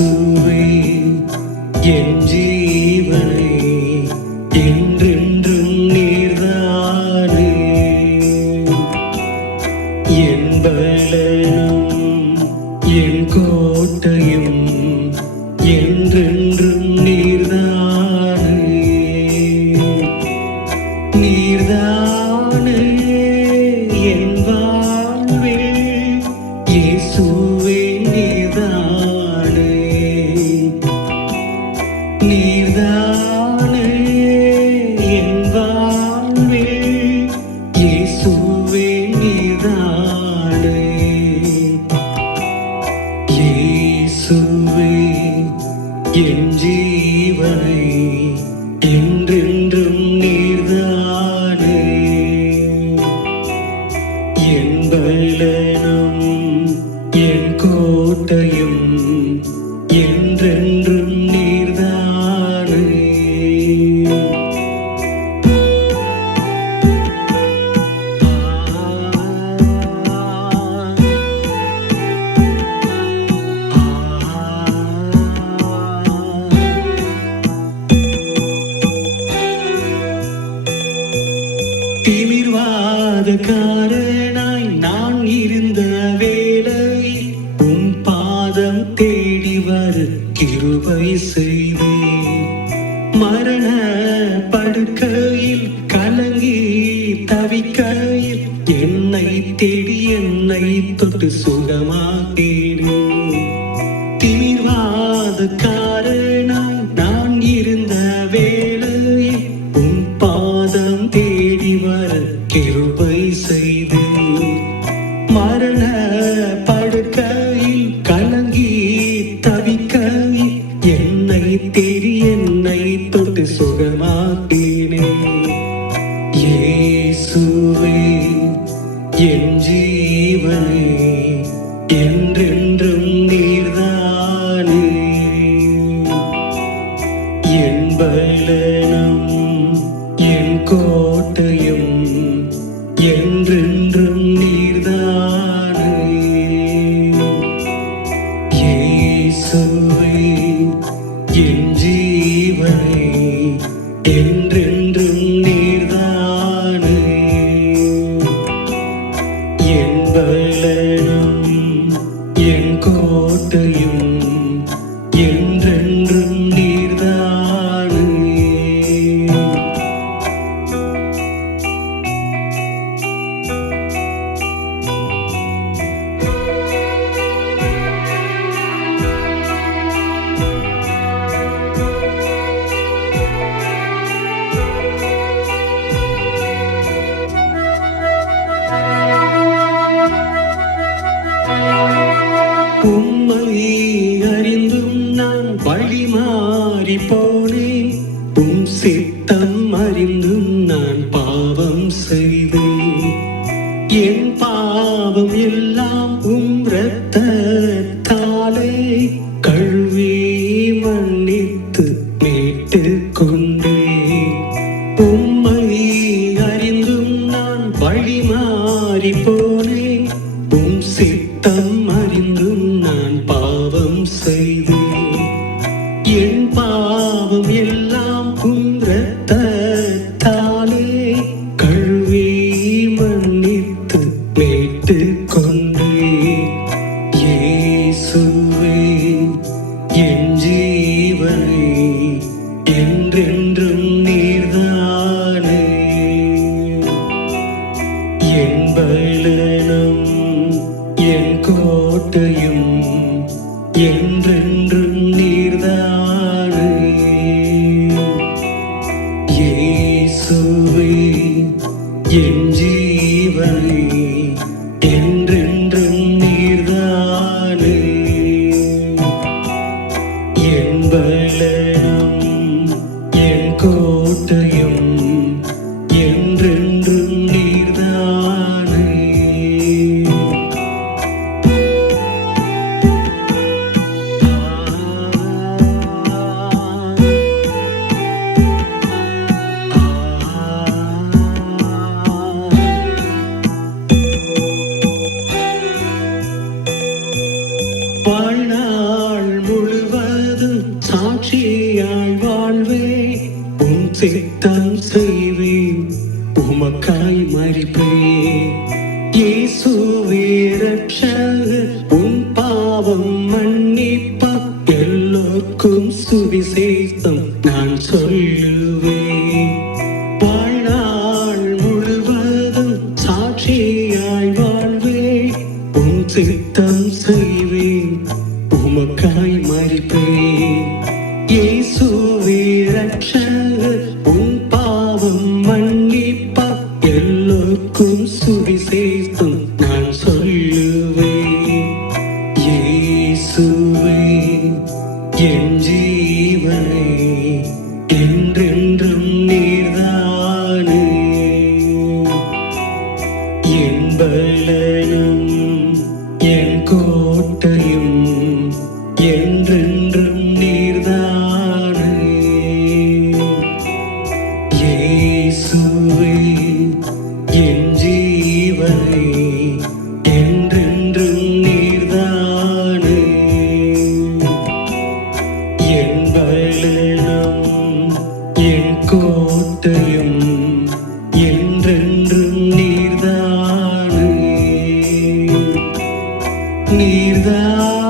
இயேசுவே என் இயேசுவே என் ஜீவனை பாதம் தேடி வர கிருபை செய்வே. மரண படுக்கையில் கலங்கி தவிக்கையில் என்னை தேடி என்னை தொட்டு சுகமாக்கேடு தீர்வாத இயேசுவே என் ஜீவனே என்றென்றும் நீர்தானே. என் என் கோட்டையும் പോലെ തും സിത്തം മരുന്നും You. சித்தம் செய்வேன். உமக்காய் மறிப்பேன். இயேசுவே ரட்சகர் உன் பாவம் மன்னிப்பா எல்லோருக்கும் சுவிசேஷம் நான் சொல்லுவேன். வாழ்நாள் முழுவதும் சாட்சியாய் வாழ்வேன். உன் சித்தம் செய்வேன். உமக்காய் மறிப்பேன். என்றென்றும் நீர்தானே. இயேசுவே என் ஜீவனே என்றென்றும் நீர்தானே. என் பலனும் என் கோட்டையும் என்றென்றும் நீர்தானே. நீர்தான்